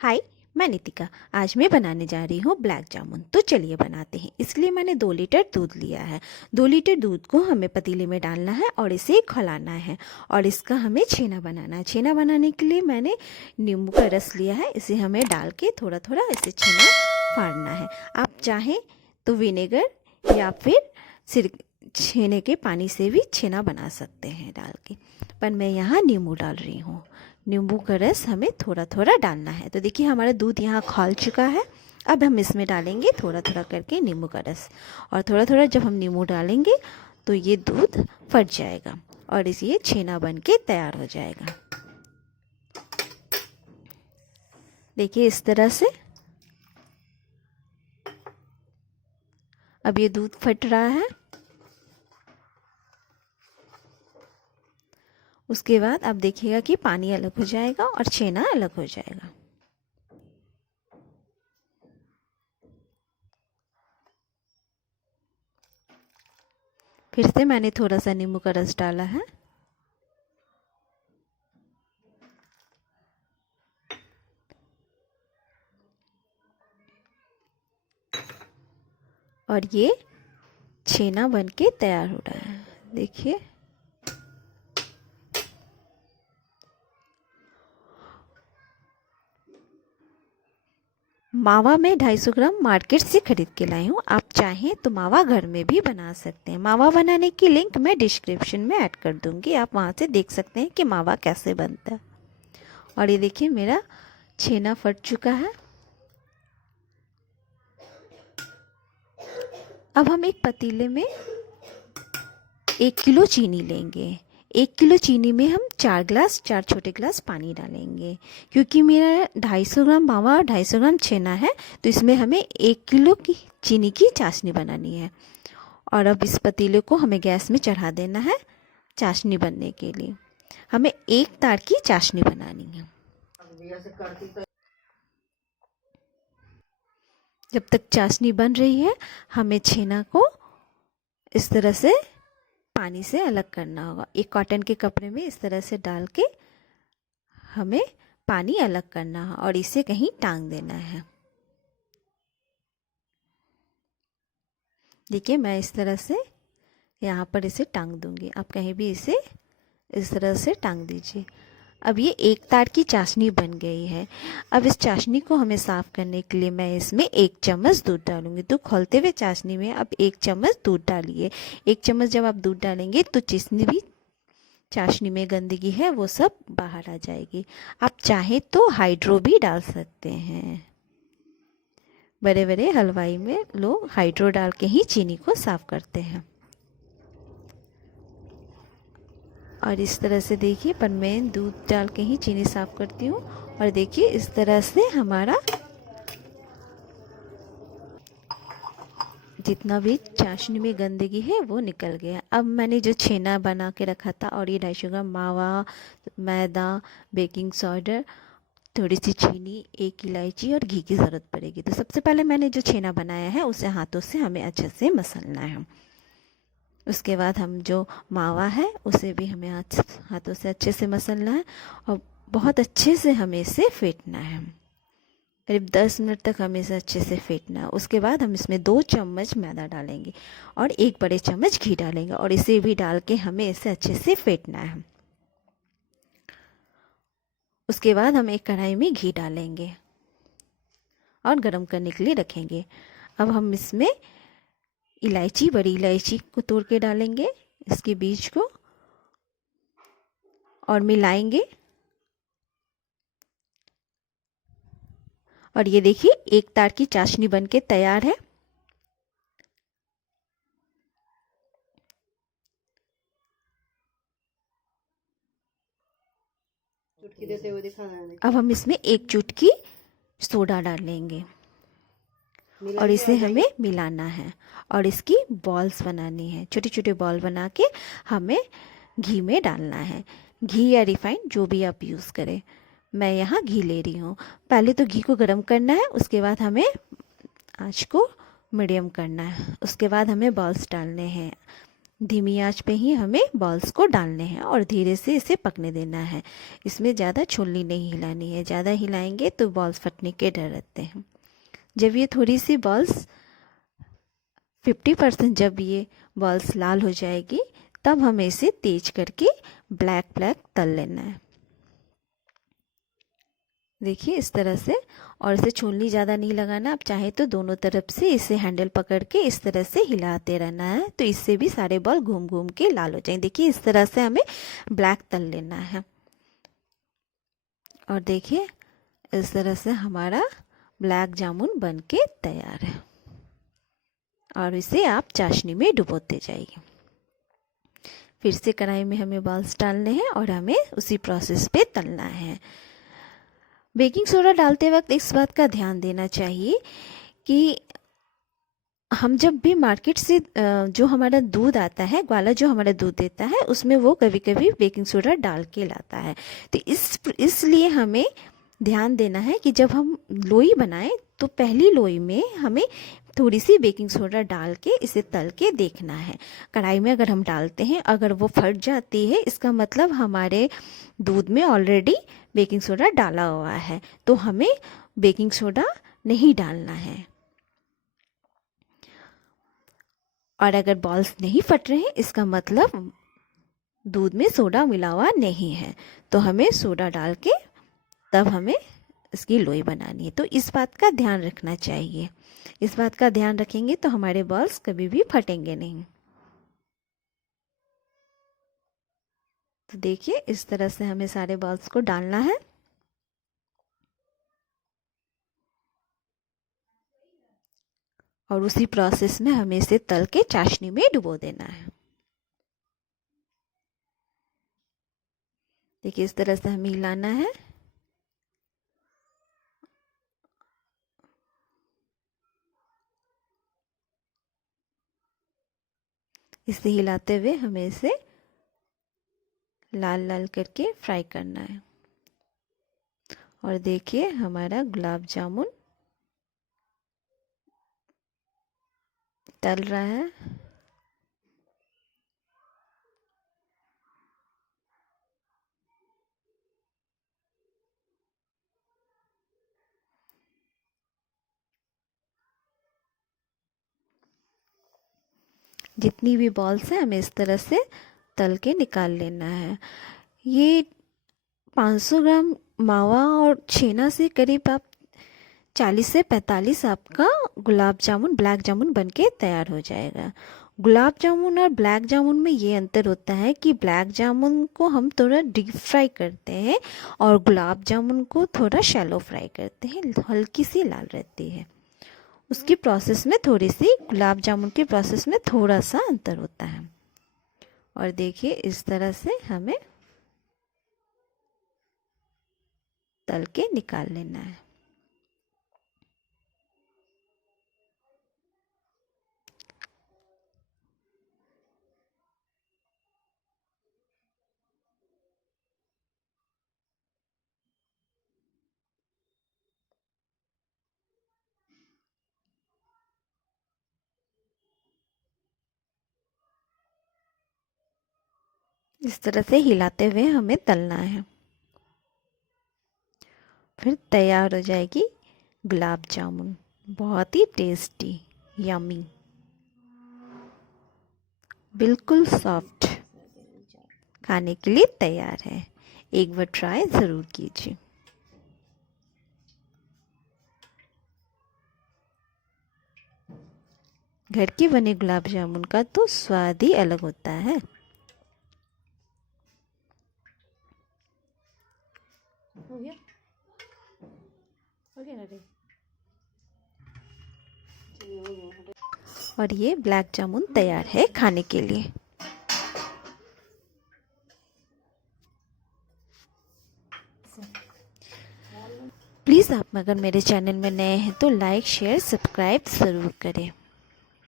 हाय, मैं नितिका। आज मैं बनाने जा रही हूँ ब्लैक जामुन। तो चलिए बनाते हैं। इसलिए मैंने 2 लीटर दूध लिया है। 2 लीटर दूध को हमें पतीले में डालना है और इसे खौलाना है और इसका हमें छेना बनाना है। छेना बनाने के लिए मैंने नींबू का रस लिया है। इसे हमें डाल के थोड़ा थोड़ा इसे छेना फाड़ना है। आप चाहें तो विनेगर या फिर सिर छेने के पानी से भी छेना बना सकते हैं डाल के, पर मैं यहाँ नींबू डाल रही हूँ। नींबू का रस हमें थोड़ा थोड़ा डालना है। तो देखिए हमारा दूध यहाँ खौल चुका है। अब हम इसमें डालेंगे थोड़ा थोड़ा करके नींबू का रस, और थोड़ा थोड़ा जब हम नींबू डालेंगे तो ये दूध फट जाएगा और इस ये छेना बन के तैयार हो जाएगा। देखिए इस तरह से। अब ये दूध फट रहा है। उसके बाद आप देखिएगा कि पानी अलग हो जाएगा और छेना अलग हो जाएगा। फिर से मैंने थोड़ा सा नींबू का रस डाला है। और ये छेना बन के तैयार हो रहा है। देखिए मावा मैं 250 ग्राम मार्केट से खरीद के लाई हूँ। आप चाहें तो मावा घर में भी बना सकते हैं। मावा बनाने की लिंक मैं डिस्क्रिप्शन में ऐड कर दूँगी, आप वहाँ से देख सकते हैं कि मावा कैसे बनता है। और ये देखिए मेरा छेना फट चुका है। अब हम एक पतीले में 1 किलो चीनी लेंगे। 1 किलो चीनी में हम 4 छोटे गिलास पानी डालेंगे। क्योंकि मेरा 250 ग्राम मावा और 250 ग्राम छेना है, तो इसमें हमें 1 किलो की चीनी की चाशनी बनानी है। और अब इस पतीले को हमें गैस में चढ़ा देना है चाशनी बनने के लिए। हमें 1 तार की चाशनी बनानी है। जब तक चाशनी बन रही है हमें छेना को इस तरह से पानी से अलग करना होगा। एक कॉटन के कपड़े में इस तरह से डाल के हमें पानी अलग करना है और इसे कहीं टांग देना है। देखिए मैं इस तरह से यहाँ पर इसे टांग दूंगी। आप कहीं भी इसे इस तरह से टांग दीजिए। अब ये 1 तार की चाशनी बन गई है। अब इस चाशनी को हमें साफ़ करने के लिए मैं इसमें 1 चम्मच दूध डालूंगी। तो खोलते हुए चाशनी में अब 1 चम्मच दूध डालिए। 1 चम्मच जब आप दूध डालेंगे तो जितनी भी चाशनी में गंदगी है वो सब बाहर आ जाएगी। आप चाहें तो हाइड्रो भी डाल सकते हैं। बड़े बड़े हलवाई में लोग हाइड्रो डाल के ही चीनी को साफ़ करते हैं। और इस तरह से देखिए, पर मैं दूध डाल के ही चीनी साफ़ करती हूँ। और देखिए इस तरह से हमारा जितना भी चाशनी में गंदगी है वो निकल गया। अब मैंने जो छेना बना के रखा था और ये 250 ग्राम मावा, मैदा, बेकिंग सोडा, थोड़ी सी चीनी, 1 इलायची और घी की ज़रूरत पड़ेगी। तो सबसे पहले मैंने जो छेना बनाया है उसे हाथों से हमें अच्छे से मसलना है। उसके बाद हम जो मावा है उसे भी हमें हाथों से अच्छे से मसलना है और बहुत अच्छे से हमें इसे फेंटना है। करीब 10 मिनट तक हमें इसे अच्छे से फेंटना है। उसके बाद हम इसमें 2 चम्मच मैदा डालेंगे और 1 बड़े चम्मच घी डालेंगे और इसे भी डाल के हमें इसे अच्छे से फेंटना है। उसके बाद हम एक कढ़ाई में घी डालेंगे और गरम करने के लिए रखेंगे। अब हम इसमें इलायची, बड़ी इलायची को तोड़ के डालेंगे, इसके बीज को, और मिलाएंगे। और ये देखिए 1 तार की चाशनी बनके तैयार है। चुटकी देते हुए दिखाना है। अब हम इसमें 1 चुटकी सोडा डालेंगे और इसे हमें मिलाना है और इसकी बॉल्स बनानी है। छोटे छोटे बॉल बना के हमें घी में डालना है। घी या रिफाइंड जो भी आप यूज़ करें। मैं यहाँ घी ले रही हूँ। पहले तो घी को गर्म करना है, उसके बाद हमें आँच को मीडियम करना है। उसके बाद हमें बॉल्स डालने हैं। धीमी आंच पे ही हमें बॉल्स को डालने हैं और धीरे से इसे पकने देना है। इसमें ज़्यादा छोलनी नहीं हिलानी है, ज़्यादा हिलाएंगे तो बॉल्स फटने के डर रहते हैं। जब ये थोड़ी सी बॉल्स 50% जब ये बॉल्स लाल हो जाएगी तब हमें इसे तेज करके ब्लैक ब्लैक तल लेना है। देखिए इस तरह से, और इसे छोलनी ज़्यादा नहीं लगाना। आप चाहे तो दोनों तरफ से इसे हैंडल पकड़ के इस तरह से हिलाते रहना है, तो इससे भी सारे बॉल घूम घूम के लाल हो जाएंगे। देखिए इस तरह से हमें ब्लैक तल लेना है। और देखिए इस तरह से हमारा ब्लैक जामुन बन के तैयार है। और इसे आप चाशनी में डुबोते जाइए। फिर से कढ़ाई में हमें बॉल्स डालने हैं और हमें उसी प्रोसेस पे तलना है। बेकिंग सोडा डालते वक्त इस बात का ध्यान देना चाहिए कि हम जब भी मार्केट से जो हमारा दूध आता है, ग्वाला जो हमारा दूध देता है, उसमें वो कभी कभी बेकिंग सोडा डाल के लाता है। तो इसलिए हमें ध्यान देना है कि जब हम लोई बनाएं तो पहली लोई में हमें थोड़ी सी बेकिंग सोडा डाल के इसे तल के देखना है। कढ़ाई में अगर हम डालते हैं, अगर वो फट जाती है, इसका मतलब हमारे दूध में ऑलरेडी बेकिंग सोडा डाला हुआ है, तो हमें बेकिंग सोडा नहीं डालना है। और अगर बॉल्स नहीं फट रहे हैं, इसका मतलब दूध में सोडा मिला हुआ नहीं है, तो हमें सोडा डाल के तब हमें इसकी लोई बनानी है। तो इस बात का ध्यान रखना चाहिए। इस बात का ध्यान रखेंगे तो हमारे बॉल्स कभी भी फटेंगे नहीं। तो देखिए इस तरह से हमें सारे बॉल्स को डालना है। और उसी प्रोसेस में हमें इसे तल के चाशनी में डुबो देना है। देखिए इस तरह से हमें हिलाना है। इसे हिलाते हुए हमें इसे लाल लाल करके फ्राई करना है। और देखिए हमारा गुलाब जामुन तल रहा है। जितनी भी बॉल्स हैं हमें इस तरह से तल के निकाल लेना है। ये 500 ग्राम मावा और छेना से करीब आप 40 से 45 आपका गुलाब जामुन, ब्लैक जामुन बनके तैयार हो जाएगा। गुलाब जामुन और ब्लैक जामुन में ये अंतर होता है कि ब्लैक जामुन को हम थोड़ा डीप फ्राई करते हैं और गुलाब जामुन को थोड़ा शैलो फ्राई करते हैं, हल्की सी लाल रहती है। उसकी प्रोसेस में थोड़ी सी, गुलाब जामुन की प्रोसेस में थोड़ा सा अंतर होता है। और देखिए इस तरह से हमें तल के निकाल लेना है। इस तरह से हिलाते हुए हमें तलना है। फिर तैयार हो जाएगी गुलाब जामुन, बहुत ही टेस्टी, यमी, बिल्कुल सॉफ्ट, खाने के लिए तैयार है। एक बार ट्राई ज़रूर कीजिए। घर के बने गुलाब जामुन का तो स्वाद ही अलग होता है। हो गया, हो गया ना रे? हो गया। और ये ब्लैक जामुन तैयार है खाने के लिए। प्लीज़ आप अगर मेरे चैनल में नए हैं तो लाइक, शेयर, सब्सक्राइब ज़रूर करें।